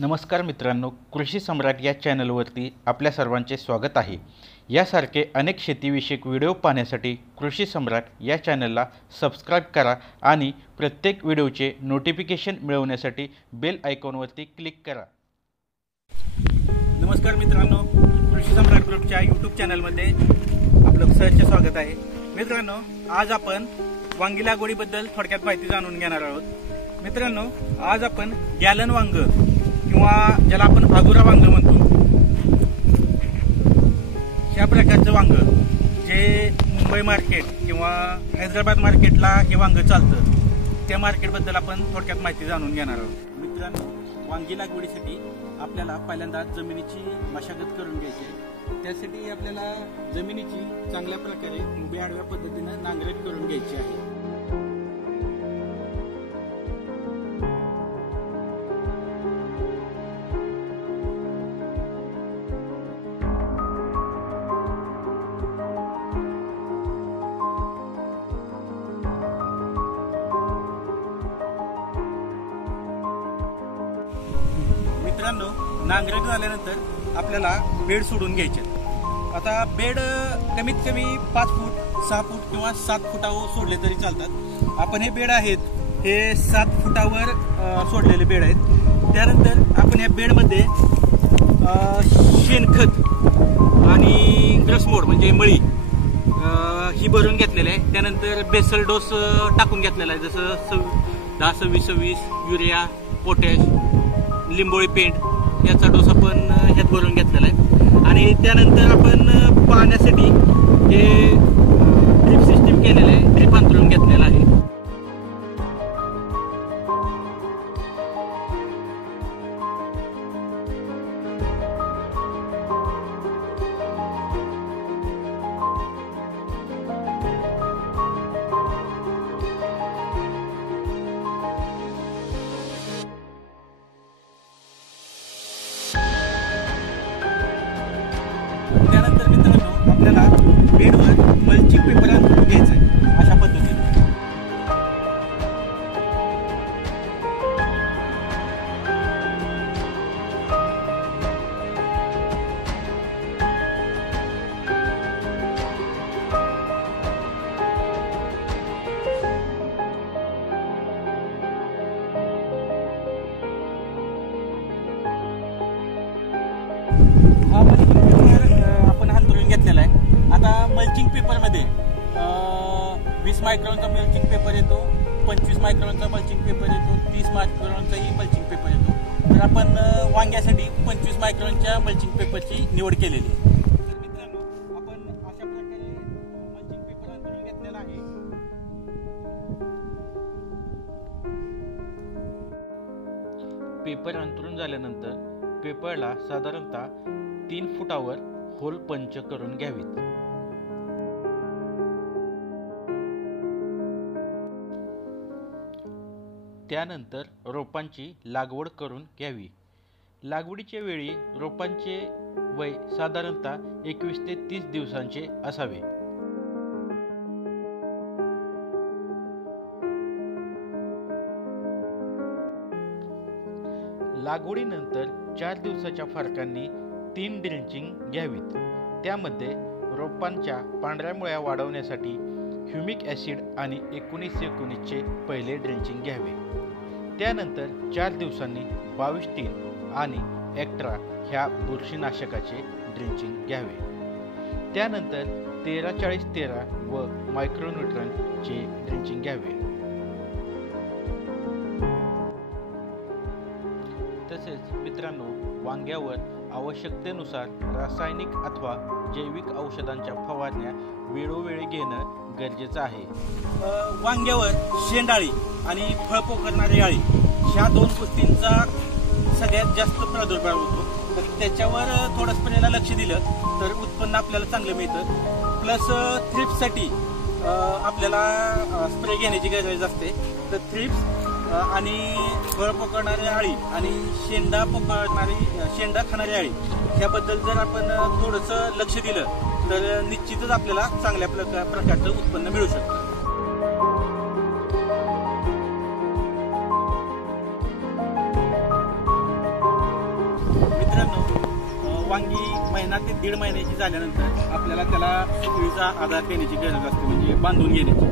नमस्कार मित्रांनो, कृषी सम्राट या चॅनलवरती आपल्या सर्वांचे स्वागत आहे। यासारखे अनेक शेतीविषयक व्हिडिओ पाहण्यासाठी कृषी सम्राट या चॅनलला सबस्क्राइब करा आणि प्रत्येक व्हिडिओचे नोटिफिकेशन मिळवण्यासाठी बेल आयकॉनवरती क्लिक करा। नमस्कार मित्रांनो, कृषी सम्राट ग्रुपच्या यूट्यूब चॅनलमध्ये आपलं सहर्ष स्वागत आहे। मित्रांनो, आज आपण वांगी लागवडीबद्दल थोडक्यात माहिती जाणून घेणार आहोत। मित्रांनो, आज आपण गॅलन वांग किंवा ज्याला आपण आगुरा वांग म्हणतो, ह्या प्रकारचं वांग जे मुंबई मार्केट किंवा हैदराबाद मार्केटला हे वांग चालतं, त्या मार्केटबद्दल आपण थोडक्यात माहिती जाणून घेणार आहोत। मित्रांनो, वांगी लागवडीसाठी आपल्याला पहिल्यांदा जमिनीची मशागत करून घ्यायची आहे। त्यासाठी आपल्याला जमिनीची चांगल्या प्रकारे उभ्या आडव्या पद्धतीने नांगरट करून घ्यायची आहे। मित्रांनो, नांगरट झाल्यानंतर आपल्याला बेड सोडून घ्यायचे। आता बेड कमीत कमी 5 फूट 6 फूट किंवा 7 फुटावर सोडले तरी चालतात। आपण हे बेड आहेत हे 7 फुटावर सोडलेले बेड आहेत। त्यानंतर आपण या बेडमध्ये शेणखत आणि ग्रसमोड म्हणजे मळी ही भरून घेतलेली आहे। त्यानंतर बेसल डोस टाकून घेतलेला आहे, जसं 10-26-26 युरिया, पोटॅश, लिंबोळी पेंट याचा डोस आपण ह्यात भरून घेतलेला आहे। आणि त्यानंतर आपण पाण्यासाठी हे ड्रिप सिस्टीम केलेलं आहे, ड्रिप अंतरून घेतलेला आहे। त्यानंतर मित्रांनो, आपल्याला बेडवर मल्चिंग पेपर अंथरून घ्यायचा आहे अशा पद्धतीने। हा मल्चिंग पेपर आपण अंथरून घेतलेला आहे। आता मल्चिंग पेपरमध्ये 20 मायक्रॉनचा मल्चिंग पेपर येतो, 25 मायक्रॉनचा मल्चिंग पेपर येतो, 30 मायक्रॉनचाही मल्चिंग पेपर येतो। तर आपण वांग्यासाठी 25 मायक्रॉनच्या मल्चिंग पेपरची निवड केलेली आहे। तर मित्रांनो, आपण अशा प्रकारे मल्चिंग पेपर अंथरून घेतलेला आहे। पेपर अंथरून झाल्यानंतर पेपरला साधारणतः 3 फुटावर होल पंच करून घ्यावीत। त्यानंतर रोपांची लागवड करून घ्यावी। लागवडीच्या वेळी रोपांचे वय साधारणतः 21 ते 30 दिवसांचे असावे। लागवडीनंतर 4 दिवसाच्या फरकांनी 3 ड्रेंचिंग घ्यावीत। त्यामध्ये रोपांच्या पांढऱ्या मुळ्या वाढवण्यासाठी ह्युमिक ॲसिड आणि 19-19चे पहिले ड्रेंचिंग घ्यावे। त्यानंतर 4 दिवसांनी 22-3 आणि एक्ट्रा ह्या बुरशीनाशकाचे ड्रेंचिंग घ्यावे। त्यानंतर 13-40-13 व मायक्रोन्यूट्रनचे ड्रेंचिंग घ्यावे। तसेच मित्रांनो, वांग्यावर आवश्यकतेनुसार रासायनिक अथवा जैविक औषधांच्या फवारण्या वेळोवेळी घेणं गरजेचं आहे। वांग्यावर शेंडाळी आणि फळ पोखरणारी अळी ह्या 2 गोष्टींचा सगळ्यात जास्त प्रादुर्भाव होतो। तर त्याच्यावर थोडं स्प्रेला लक्ष दिलं तर उत्पन्न आपल्याला चांगलं मिळतं। प्लस थ्रिप्ससाठी आपल्याला स्प्रे घेण्याची गरज असते। तर थ्रिप्स आणि फळ पोखरणारी अळी आणि शेंडा खाणारी अळी ह्याबद्दल जर आपण थोडंसं लक्ष दिलं तर निश्चितच आपल्याला चांगल्या प्रकारचं उत्पन्न मिळू शकतं। वांगी महिना ते 1.5 महिन्याची झाल्यानंतर आपल्याला त्याला सुकळीचा आधार देण्याची गरज असते, म्हणजे बांधून घेण्याची.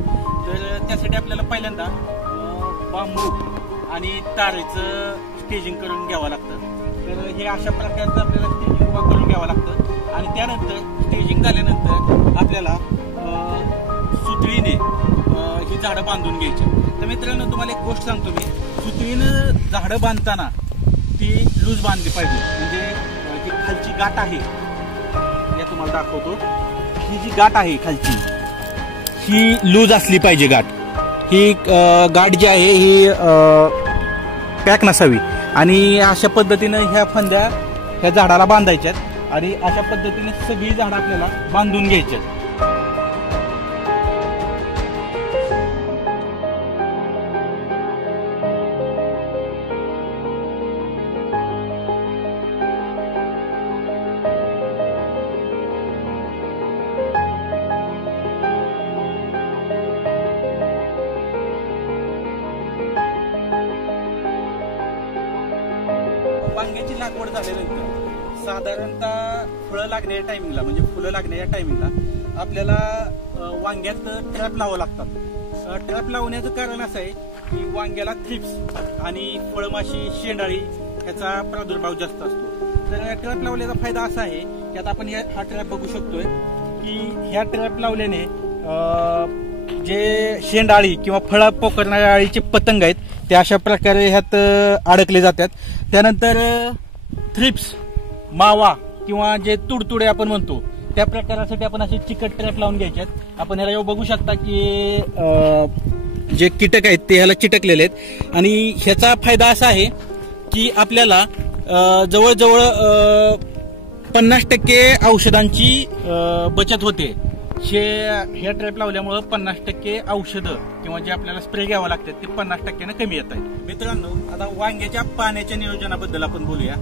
तर त्यासाठी आपल्याला पहिल्यांदा बांबू आणि तारेचं स्टेजिंग करून घ्यावं लागतं. तर हे अशा प्रकारचं आपल्याला स्टेजिंग उभा करून घ्यावं लागतं. आणि त्यानंतर स्टेजिंग झाल्यानंतर आपल्याला सुतळीने ही झाडं बांधून घ्यायची. तर मित्रांनो, तुम्हाला एक गोष्ट सांगतो मी, सुतळीनं झाडं बांधताना ती लूज बांधली पाहिजे. म्हणजे जी खालची गाठ आहे, या तुम्हाला दाखवतो, ही जी गाठ आहे खालची, ही लूज असली पाहिजे गाठ. ही गाठ जी आहे ही पॅक नसावी. आणि अशा पद्धतीनं ह्या फांद्या ह्या झाडाला बांधायच्यात आणि अशा पद्धतीने सगळी झाडं आपल्याला बांधून घ्यायच्यात. वांग्याची लागवड झाल्यानंतर साधारणतः फळं लागण्याच्या टायमिंगला, म्हणजे फुलं लागण्याच्या टायमिंगला आपल्याला वांग्यात ट्रॅप लावावं लागतात. ट्रॅप लावण्याचं कारण असं आहे की वांग्याला थ्रिप्स आणि फळमाशी, शेंडाळी ह्याचा प्रादुर्भाव जास्त असतो. तर ट्रॅप लावल्याचा फायदा असा आहे की आता आपण हा ट्रॅप बघू शकतोय की ह्या ट्रॅप लावल्याने जे शेंडाळी किंवा फळा पोखरणाऱ्या अळीचे पतंग आहेत ते अशा प्रकारे ह्यात अडकले जातात. त्यानंतर थ्रिप्स, मावा किंवा जे तुडतुडे आपण म्हणतो त्या प्रकारासाठी आपण असे चिकट ट्रॅप लावून घ्यायचे. आपण ह्याला बघू शकता की जे कीटक आहेत ते ह्याला चिटकलेले आहेत. आणि ह्याचा फायदा असा आहे की आपल्याला जवळजवळ 50% औषधांची बचत होते. ह्या ट्रॅप लावल्यामुळे 50% औषधं किंवा जे आपल्याला स्प्रे घ्यावं लागतात ते 50% कमी येत आहेत. मित्रांनो, आता वांग्याच्या पाण्याच्या नियोजनाबद्दल आपण बोलूया.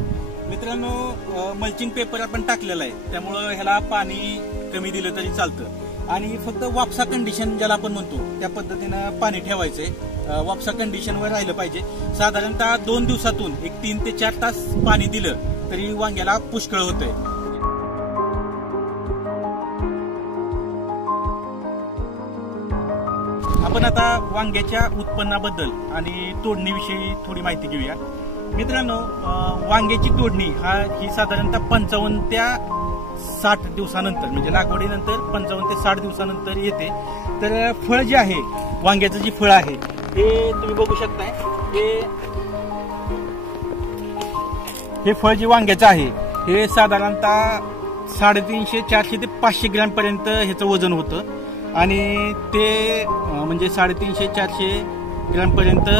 मित्रांनो, मल्चिंग पेपर आपण टाकलेला आहे, त्यामुळं ह्याला पाणी कमी दिलं तरी चालतं. आणि फक्त वापसा कंडिशन ज्याला आपण म्हणतो त्या पद्धतीनं पाणी ठेवायचंय. वापसा कंडिशनवर राहिलं पाहिजे. साधारणतः 2 दिवसातून 3 ते 4 तास पाणी दिलं तरी वांग्याला पुष्कळ होतंय. आपण आता वांग्याच्या उत्पन्नाबद्दल आणि तोडणीविषयी थोडी माहिती घेऊया. मित्रांनो, वांग्याची तोडणी ही साधारणतः 55 ते 60 दिवसानंतर, म्हणजे लागवडीनंतर 55 ते 60 दिवसानंतर येते. तर फळ जे आहे, वांग्याचं जे फळ आहे हे तुम्ही बघू शकताय. हे फळ जे वांग्याचं आहे हे साधारणतः 350, 400 ते 500 ग्रॅम पर्यंत ह्याचं वजन होतं. आणि ते म्हणजे 350, 400 ग्रॅम पर्यंत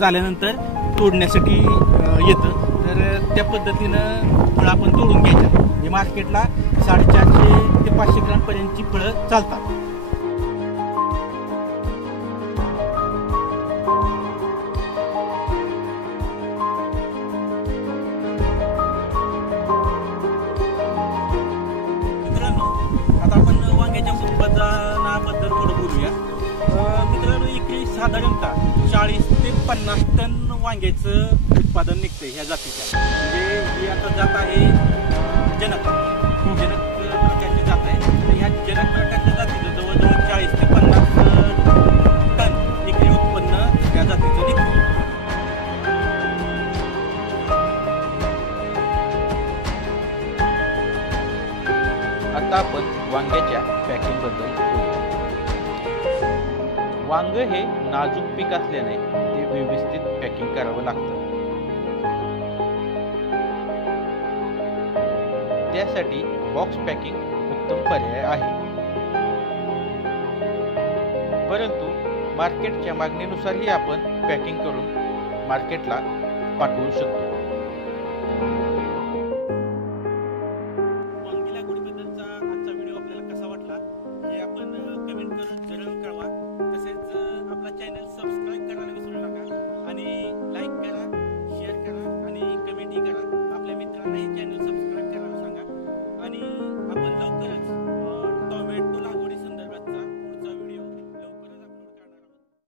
झाल्यानंतर तोडण्यासाठी येतं. तर त्या पद्धतीनं फळं आपण तोडून घ्यायचं. हे मार्केटला 450 ते 500 ग्रॅम पर्यंतची फळं चालतात. उत्पादनाबद्दल थोडं बोलूया. मित्रांनो, इकडे साधारणतः 40 ते 50 टन वांग्याचं उत्पादन निघतंय ह्या जातीच्या. म्हणजे ही आता जात आहे जनक प्रकारची जात आहे. तर ह्या जनक प्रकारच्या जातीचं जवळजवळ 40 ते 50 टन इकडे उत्पन्न या जातीचं निघतं. आता आपण वांग्याच्या पॅकिंग बद्दल बोलू. वांग हे नाजूक पीक असल्याने ते व्यवस्थित पॅकिंग करावं लागतं. त्यासाठी बॉक्स पॅकिंग उत्तम पर्याय आहे. परंतु मार्केटच्या मागणीनुसारही आपण पॅकिंग करून मार्केटला पाठवू शकतो.